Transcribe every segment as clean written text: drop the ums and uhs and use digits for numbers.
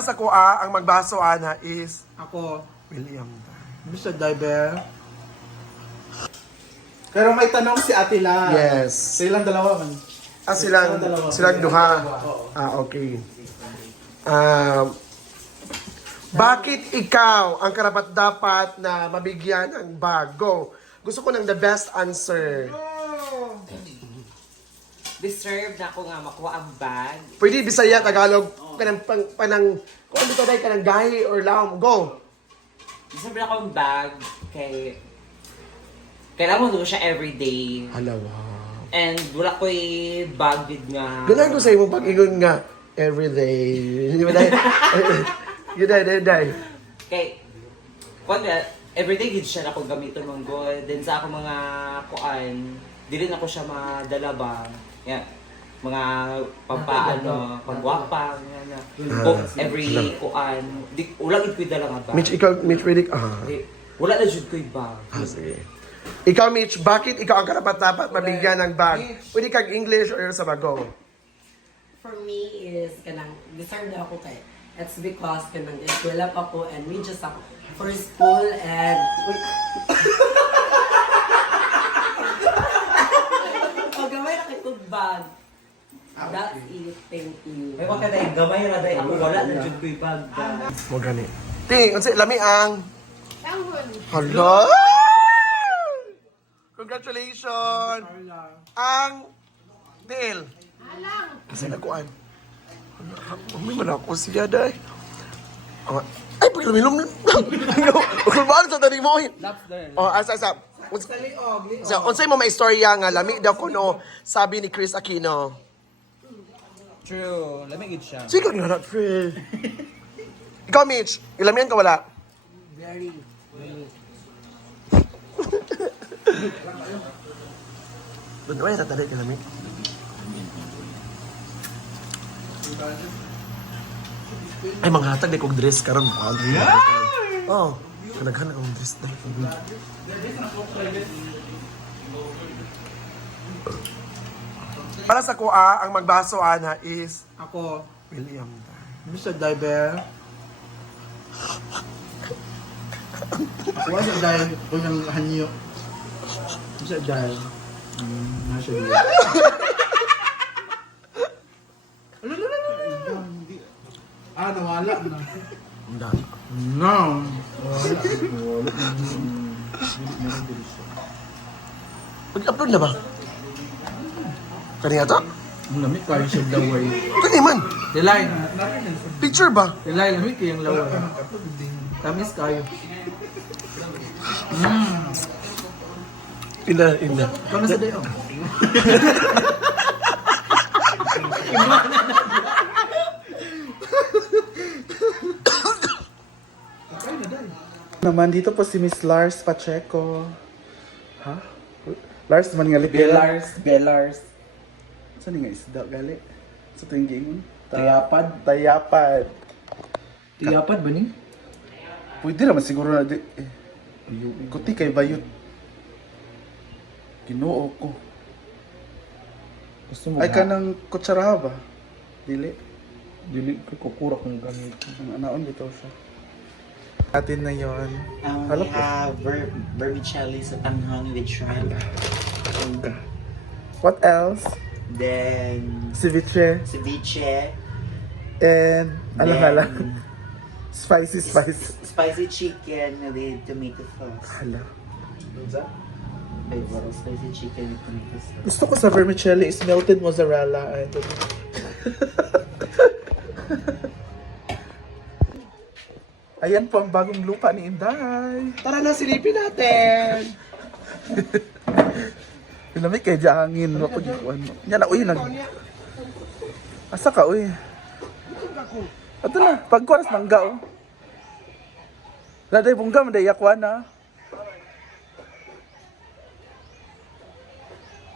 Para sa kuha, ang magbaso ana is Ako, William. Mr. Diver. Pero may tanong si Atila. Yes. Silang dalawa man. Silang duha. Oo. Okay. Bakit ikaw ang karapat-dapat na mabigyan ng bago? Gusto ko ng the best answer. Deserve na ako nga makuha ang bag. Pwede Bisaya, Tagalog, panang kung ano tayo kanang gahi or laom. Go! Deserve na ako ang bag kay kailangan mo siya everyday. Halawa. And wala ko'y bag din nga. Ganun ko sa imo pag-ingon nga everyday. Hindi ba dahil? Yun dahil. Kay, kung everyday din siya na ako gamitin mong good. Then sa ako mga kuan, dili na ko siya madala ba. Yan. Mga pampaano, pagwapang, yan na. Kung every kuan, ulang ko'y dala nga ba. Mitch, pwede ka. Wala na jud ko'y bag. Sige. Ikaw, Mitch, bakit ikaw ang karapat-dapat mabigyan ng bag? Pwede kang English or sa bago? For me is kanang deserve na ako kay it's because kanang eskwela pa ko and me just ako for school and oh gamay na kay kog bag. That's it, thank you. May mga tayo gamay na dahil ako wala na jud ko'y bag. Mo gani. Ting, unsa lami ang Hala! Congratulations! Ang Neil. Kasi nakuan. May man ako siya day. Ay, pag lumilom. Kung ba sa tani mo? Oh, asa. Unsay mo may istorya nga lami daw kuno sabi ni Chris Aquino. True. Lamigid siya. Sige nga not free. Ikaw, Mitch, ilamihan ka wala? Very. Doon ay tatali ka lami. Ay, mga hatag na kong dress karon. Oh, kanaghan akong dress na. Para sa kuha, ang magbaso ana is Ako, William. Mr. Diver. Ako sa dahil ko ng hanyo. Mr. Diver. Nasa dito. Nawala na. No. Mag-upload na ba? Kaniya to? Ang lamig kayo siya laway. Kani man. Delay. Picture ba? Delay, lamig kayong laway. Tamis kayo. Ina. Kama sa dayo. Naman dito po si Miss Lars Pacheco. Ha? Lars man nga Bellars. Saan nga isda gali? Sa tuwing game? Tayapad. Tayapad. Tayapad ba ni? Pwede naman siguro na di. Kuti kay bayot. Ginoo ko. Gusto mo Ay kanang kutsaraha ba? Dili. Dili ko kukurak ng gamit. Ang anaon bitaw siya. Atin na yon. We have vermicelli sa tanghang with shrimp. What else? Then Ceviche. ceviche. And ano Then, hala? Spicy. Spicy chicken with tomato sauce. Hala. Spicy chicken with tomato sauce. Gusto ko sa vermicelli is melted mozzarella. And ayan po ang bagong lupa ni Inday. Tara na, silipin natin! Lamig kay hangin. Ako gikuan mo. Yan na, uy. Asa ka, uy? Ito na, pagkuaras mangga, oh. Laday bungga, maday yakwan, na.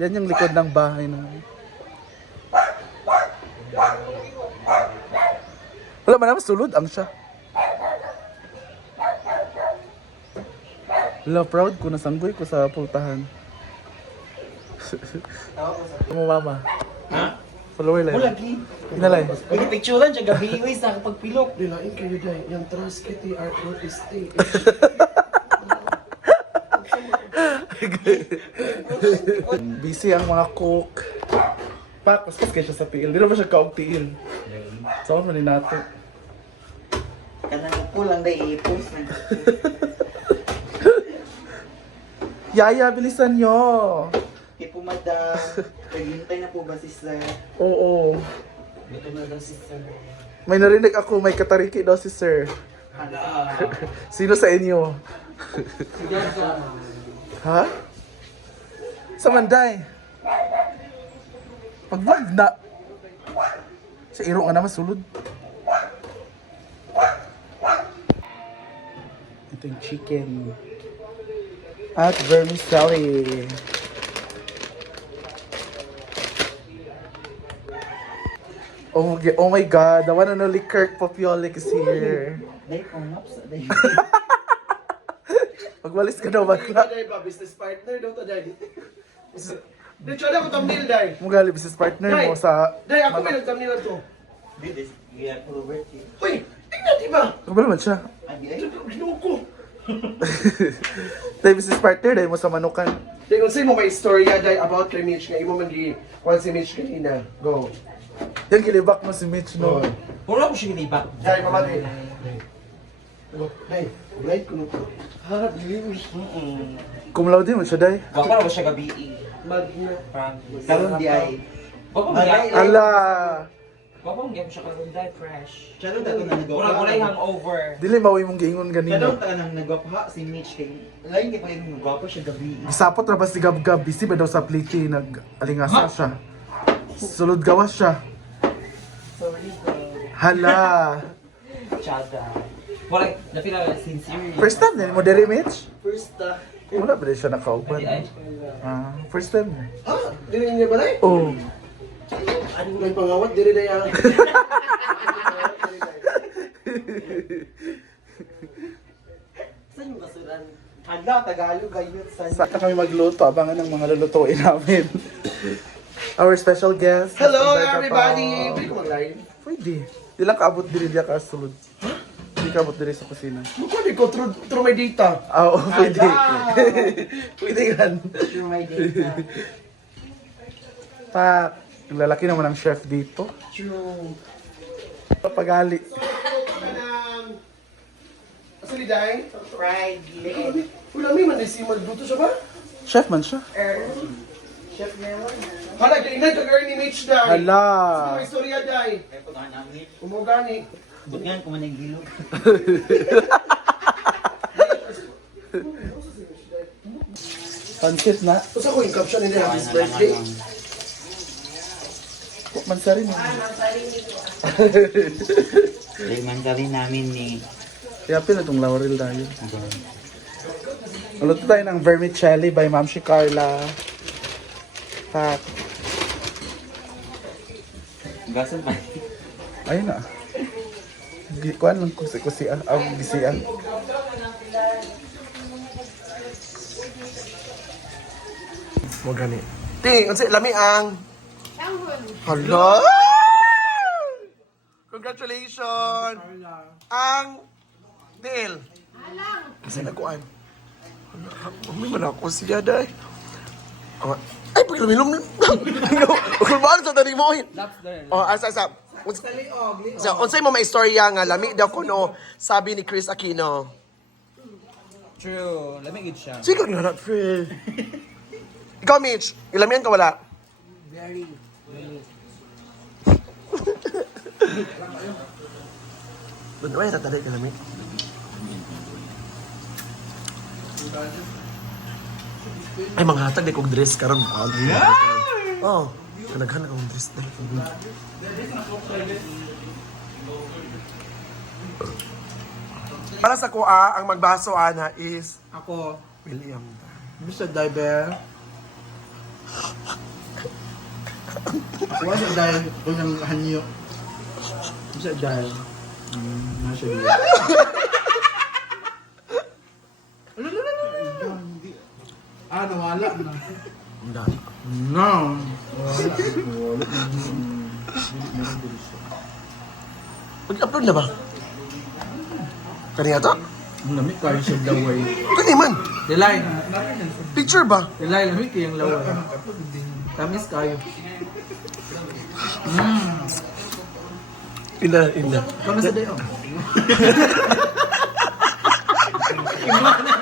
Yan yung likod ng bahay na. Wala man naman, sulod ang siya. Wala, proud ko, nasanggoy ko sa pultahan. Mo mama. Ha? Follower lang. Lagi. Inalay. Pagpicturean siya gabi uy sa pagpilok. Dilain kayo dahil. Yung trust kiti artwork is stay. Busy ang mga cook. Pak, mas kayo siya sa PL. Di naman siya kaog PL. Saan man ni nato? Kanang kulang dahil i-post na. Yaya, bilisan nyo! Tipo madam. Naghintay na po ba si sir? Oo. Dito na daw si sir. May narinig ako, may katariki daw si sir. Sino sa inyo? Ha? Sa Manday. Pag-vlog na. Sa iro nga naman sulod. Ito yung chicken. At vermicelli. Oh my God, the one and only Kirk Popiolik is here. Dahil kung naps. Dahil. Magwalis ka daw ba? Dahil ba, business partner daw to dahil. Dahil siya ako thumbnail dahil. Mugali, business partner mo sa... Dahil ako may nag-thumbnail na to. This, yeah, Robert. Uy, tingnan diba? Ano naman siya? Abi ay. Ginuo ko. Dahil business partner, dahil mo sa manukan. Dahil kung sa'yo mo may istorya dahil about kay Mitch nga, imo man kung si Mitch kanina. Go. Yung gilibak mo si Mitch, no? Puro ako siya nilibak. Dahil mamali. Dahil, blind ko nito. Ha, Kumlaw din mo siya, dahil. Gawin mo siya gabi. Magna. Karon di ay. Gawin mo Ay, siya. Ala! Gawin mo siya karon dahil fresh. Charo dato na nagawa. Murag-ulay hangover. Dili mawi mong giingon Charo ganina. ta nang nagwapa si Mitch kay. Lain kay pa yung nagwapa siya gabi. Isapot na ba si Gab-Gab? Busy ba daw sa pliti? Nag-alingasa siya. Sulod gawas siya. Sorry ko. Hala! Chada. Wala, napila sincere. First time din mo dere, Mitch? First Wala ba din siya nakauban? Ay, First time. Ha? Dili niya ba dahil? Oh. Ano may pangawat? Dili na yan. Saan yung kasuran? Hala, Tagalog ayun sa. Saan na kami magluto? Abangan ng mga lulutuin namin. Our special guest. Hello Hassan everybody! Bertapao. Pwede ko mag-live? Pwede. Di lang kaabot diri diya ka sulod. Di kaabot diri sa kusina. Pwede ko through my data. Ah, oo, pwede. Pwede yan. Through my data. Pa, yung lalaki naman ang chef dito. True. Pagali. Asali dahil? Fried leg. Wala may man si magluto siya ba? Chef man siya. Chef Melon. Hala, kainan ka ni Mitch dahil. Hala. May istorya dahil. Ay, pagkaan namin. Umugani. Bukan ko man ang gilog. Pansit na. Tapos ako yung caption nila happy birthday. Man sa rin. Layman kami namin ni. Kaya pila itong laurel tayo. Luto tayo ng vermicelli by Ma'am si Carla. Pak. Gasan pa. Ayun na. Kuan lang kusi-kusi ah. Gisi ah. Umugani. Ting, unsa lami ang? Hala! Congratulations! Ang Neil. Kasi nakuan. May man ako siya dahil. Ay, pag lumilom na. Kung ba sa tani mo? Oh, asa. Unsay mo may istorya nga lami daw kuno sabi ni Chris Aquino. true. Lamig siya. Sige na not free. Ikaw Mitch, ilamihan ka wala? Very. Doon ay tatali ka lami. Ay mga hatag di kong dress karon. Oh, kanaghan akong dress na. Para sa kuha, ang magbaso ana is Ako. William. Mr. Diver. Wala dahil unang hanyo. Mr. Dahil. Nasa dito. Nawala na. Hindi. No. Wala. Mag-upload na ba? Kaniya to? Ang lamig kayo siya laway. Kani man. Delay. Picture ba? Delay, lamig kayong laway. Tamis kayo. Ina. Kamusta dayo? Imana